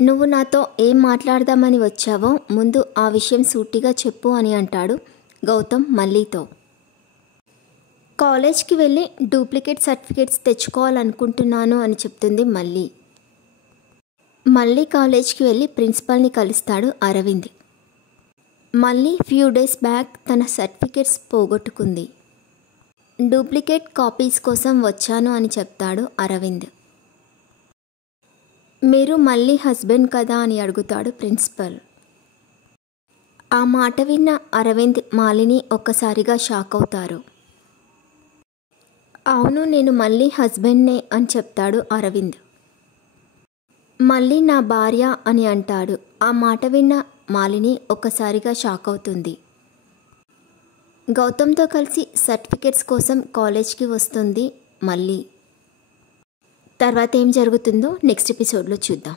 నువ్వు నాతో ఏం మాట్లాడదామని వచ్చావో ముందు ఆ విషయం సూటిగా చెప్పు అని అంటాడు గౌతమ్ మల్లీతో. కాలేజ్కి వెళ్ళి డూప్లికేట్ సర్టిఫికేట్స్ తెచ్చుకోవాలనుకుంటున్నాను అని చెప్తుంది మళ్ళీ. మళ్ళీ కాలేజ్కి వెళ్ళి ప్రిన్సిపల్ని కలుస్తాడు అరవింద్. మళ్ళీ ఫ్యూ డేస్ బ్యాక్ తన సర్టిఫికేట్స్ పోగొట్టుకుంది. డూప్లికేట్ కాపీస్ కోసం వచ్చాను అని చెప్తాడు అరవింద్. మీరు మళ్ళీ హస్బెండ్ కదా అని అడుగుతాడు ప్రిన్సిపల్. ఆ మాట విన్న అరవింద్ మాలిని ఒక్కసారిగా షాక్ అవుతారు. అవును, నేను మళ్ళీ హస్బెండ్నే అని చెప్తాడు అరవింద్. మళ్ళీ నా భార్య అని అంటాడు. ఆ మాట విన్న మాలిని ఒక్కసారిగా షాక్ అవుతుంది. గౌతమ్తో కలిసి సర్టిఫికేట్స్ కోసం కాలేజ్కి వస్తుంది మళ్ళీ. తర్వాత ఏం జరుగుతుందో నెక్స్ట్ ఎపిసోడ్లో చూద్దాం.